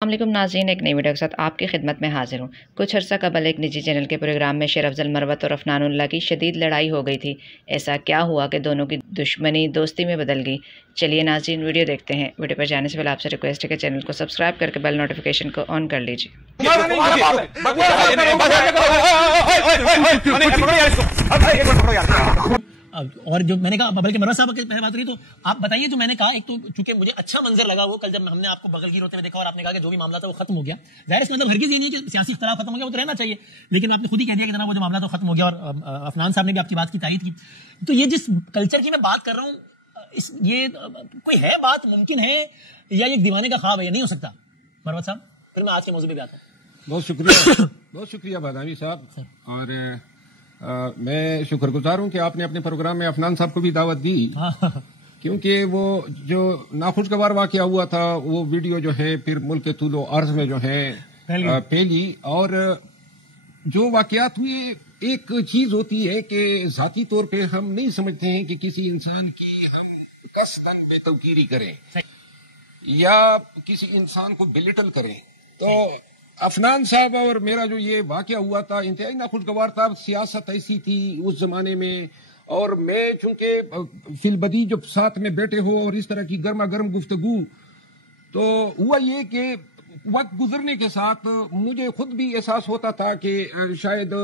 अस्सलामुअलैकुम नाज़रीन, एक नई वीडियो के साथ आपकी खिदमत में हाजिर हूँ। कुछ अर्सा कबल एक निजी चैनल के प्रोग्राम में शेर अफजल मरवत और अफनानुल्लाह की शदीद लड़ाई हो गई थी। ऐसा क्या हुआ कि दोनों की दुश्मनी दोस्ती में बदल गई? चलिए नाज़रीन, वीडियो देखते हैं। वीडियो पर जाने से पहले आपसे रिक्वेस्ट है कि चैनल को सब्सक्राइब करके बेल नोटिफिकेशन को ऑन कर लीजिए। और जो मैंने कहा, बल्कि मरवा साहब की पहले बात रही, तो आप बताइए जो मैंने कहा। एक तो चूंकि मुझे अच्छा मंजर लगा वो कल जब हमने आपको बगलगीर होते हुए देखा और आपने कहा कि जो भी मामला था वो खत्म हो गया। जाहिर इसका मतलब हरगिज़ ये नहीं है कि सियासी इख्तिलाफ खत्म हो गया, वो तो रहना चाहिए, लेकिन आपने खुद ही कह दिया कि जनाब वो जो मामला तो खत्म हो गया। और अफनान साहब ने भी आपकी बात की तारीफ की। तो ये जिस कल्चर की मैं बात कर रहा हूँ, ये कोई है बात मुमकिन है या ये दीवाने का ख्वाब है? या नहीं हो सकता? मरवत साहब, फिर मैं आज के मौजूद पे आता हूँ। बहुत शुक्रिया बहुत शुक्रिया बादामी साहब। और मैं शुक्रगुजार हूँ कि आपने अपने प्रोग्राम में अफनान साहब को भी दावत दी, क्योंकि वो जो नाखुशगवार वाकया हुआ था वो वीडियो जो है फिर मुल्क के तूलो अर्ज में जो है फैली। और जो वाकयात हुए, एक चीज होती है कि जाती तौर पे हम नहीं समझते हैं कि किसी इंसान की हम कसदन बेतौकीरी करें या किसी इंसान को बिलिटल करें। तो अफनान साहब और मेरा जो ये वाकया हुआ था इंतहाई नाखुशगवार था। सियासत ऐसी थी उस जमाने में, और मैं चूंकि फिलबदी जब साथ में बैठे हो और इस तरह की गर्मा गर्म गुफ्तगू, तो हुआ ये कि वक्त गुजरने के साथ मुझे खुद भी एहसास होता था कि शायद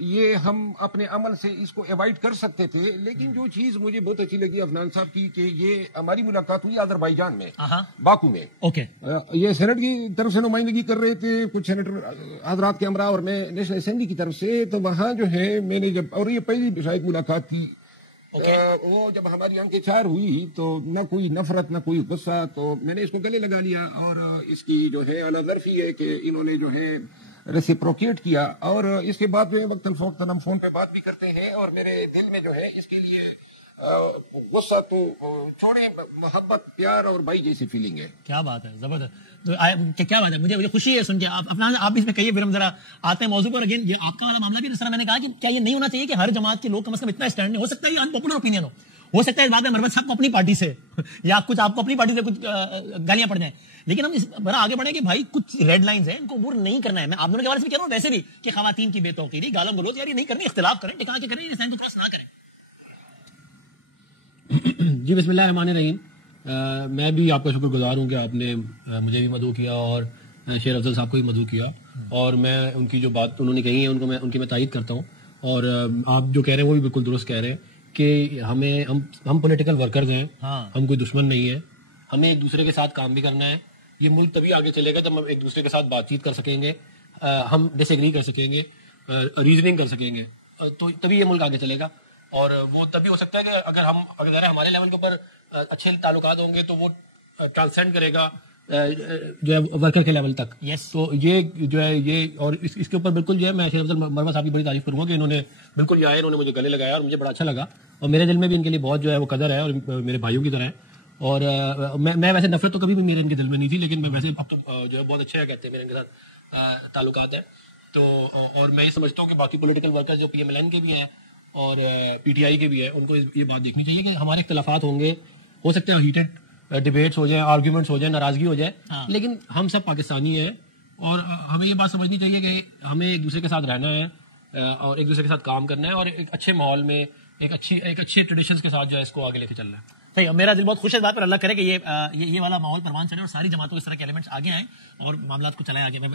ये हम अपने अमल से इसको अवॉइड कर सकते थे। लेकिन जो चीज मुझे बहुत अच्छी लगी अफनान साहब की कि ये हमारी मुलाकात हुई अजरबैजान में, बाकू में। ओके, ये सेनेट की तरफ से नुमाइंदगी कर रहे थे कुछ सेनेटर हजरात के हमरा, और मैं नेशनल असेंबली की तरफ से। तो वहां जो है मैंने जब, और ये पहली शायद मुलाकात थी, वो जब हमारी आंखें चार हुई तो न कोई नफरत न कोई गुस्सा, तो मैंने इसको गले लगा लिया। और इसकी जो है अलादर्फी है कि इन्होंने जो है रेसिप्रोकेट किया। और इसके बाद जो है वक्तन फौक्तन हम फोन पे बात भी करते हैं, और मेरे दिल में जो है इसके लिए गुस्सा तो छोड़े, मोहब्बत, प्यार और भाई जैसी फीलिंग है। क्या बात है, जबरदस्त। तो क्या बात है, मुझे खुशी है सुन के। आप भी इसमें कहिए, फिर हम जरा आते हैं मौजू पर। अगेन ये आपका वाला मामला भी, जिस तरह मैंने कहा कि क्या ये नहीं होना चाहिए कि हर जमात के लोग कम से कम इतना स्टैंड नहीं हो सकता। ये अनपॉपुलर ओपिनियन हो सकता है इस बात में मरवत साहब को अपनी पार्टी से या कुछ आपको अपनी पार्टी से कुछ गालियां पड़ जाए, लेकिन हम इस बड़ा आगे बढ़े कि भाई कुछ रेड लाइंस हैं, इनको अबूर नहीं करना है। मैं आप दोनों के बारे में कह रहा हूं वैसे भी कि खवातीन की बेतौकीरी, गालम गलौज, यार ये नहीं करनी। इख्तिलाफ करें, टिका के करें, इंसान को क्रॉस ना करें। जी बिस्मिल्लाहिर्रहमानिर्रहीम। मैं भी आपका शुक्रगुजार हूँ कि आपने मुझे भी मदऊ किया और शेर अफजल साहब को भी मदऊ किया। और मैं उनकी जो बात उन्होंने कही है उनकी मैं तायीद करता हूँ। और आप जो कह रहे हैं वो भी बिल्कुल दुरुस्त कह रहे हैं कि हम पॉलिटिकल वर्कर्स हैं। हम कोई दुश्मन नहीं है। हमें एक दूसरे के साथ काम भी करना है। ये मुल्क तभी आगे चलेगा जब हम एक दूसरे के साथ बातचीत कर सकेंगे, हम डिसएग्री कर सकेंगे, रीजनिंग कर सकेंगे, तो तभी ये मुल्क आगे चलेगा। और वो तभी हो सकता है कि अगर हमारे लेवल के ऊपर अच्छे ताल्लुकात होंगे तो वो ट्रांसेंड करेगा जो है वर्कर के लेवल तक। तो ये जो है ये, और इसके ऊपर बिल्कुल जो है मैं शेर अफजल मरवत साहब की बड़ी तारीफ करूंगा कि इन्होंने बिल्कुल आए, इन्होंने मुझे गले लगाया और मुझे बड़ा अच्छा लगा। और मेरे दिल में भी इनके लिए बहुत जो है वो कदर है, और मेरे भाइयों की तरह है। और मैं वैसे नफरत तो कभी भी मेरे इनके दिल में नहीं थी, लेकिन मैं वैसे अब तो जो है बहुत अच्छे कहते हैं मेरे इनके साथ ताल्लुकात है। तो और मैं ये समझता हूँ कि बाकी पॉलिटिकल वर्कर्स जो PMLN के भी हैं और PTI के भी है, उनको ये बात देखनी चाहिए कि हमारे इख्तिलाफात होंगे, हो सकते हैं हीटेड डिबेट्स हो जाए, आर्ग्यूमेंट्स हो जाए, नाराजगी हो जाए, लेकिन हम सब पाकिस्तानी हैं। और हमें ये बात समझनी चाहिए कि हमें एक दूसरे के साथ रहना है और एक दूसरे के साथ काम करना है, और एक अच्छे माहौल में एक अच्छे ट्रेडिशंस के साथ जो है इसको आगे लेके चलना है। सही है, मेरा दिल बहुत खुश है इस बात पर। अल्लाह करे कि ये वाला माहौल परवान चले और सारी जमातों इस तरह के एलिमेंट्स आगे आए और मामला को चलाए आगे।